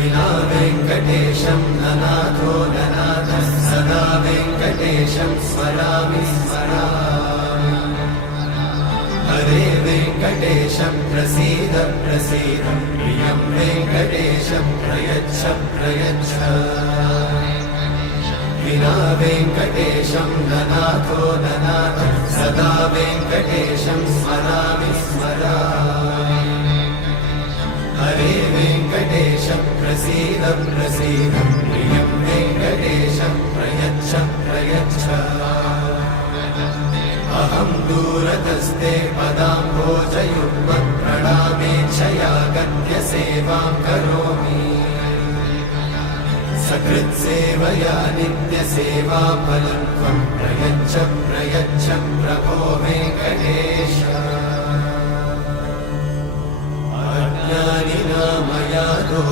विना वेङ्कटेशं ननाथो ननाथः सदा वेङ्कटेशं स्मरामि स्मरामि हरे वेङ्कटेशं प्रसीद प्रसीद प्रियं वेङ्कटेशं प्रयच्छ प्रयच्छ विना वेङ्कटेशं ननाथो ननाथः सदा वेङ्कटेशं स्मरामि स्मरामि हरे वेङ्कटेशं प्रसीद प्रसीद प्रियं वेङ्कटेशं प्रयच्छ प्रयच्छ अहं दूरतस्ते पदाम्भोजयुग्मं प्रणामेच्छया गद्य सेवां करोमि सकृत्सेवया नित्यसेवाफलं त्वं प्रयच्छ प्रयच्छ प्रभो वेङ्कटेश अज्ञानिना मया दोष